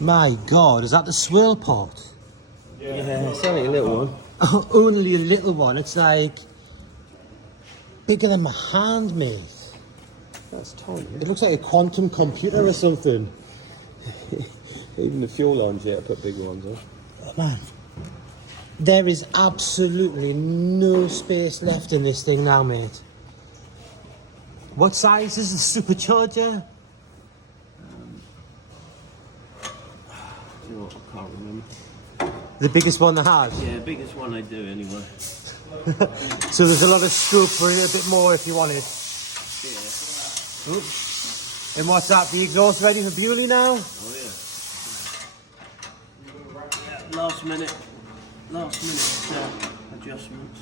My God, is that the swirl pot? Yeah, it's only a little one. Only a little one. It's like bigger than my hand, mate. That's tiny. It looks like a quantum computer or something. Even the fuel lines here, I put big ones on. Oh, man, there is absolutely no space left in this thing now, mate. What size is the supercharger? You know what, I can't remember. The biggest one they have. Yeah, biggest one I do anyway. So there's a lot of scope for a little bit more if you wanted. Yeah. Oop. And what's that? The exhaust ready for Bewley now? Oh yeah. Yeah, last minute adjustments.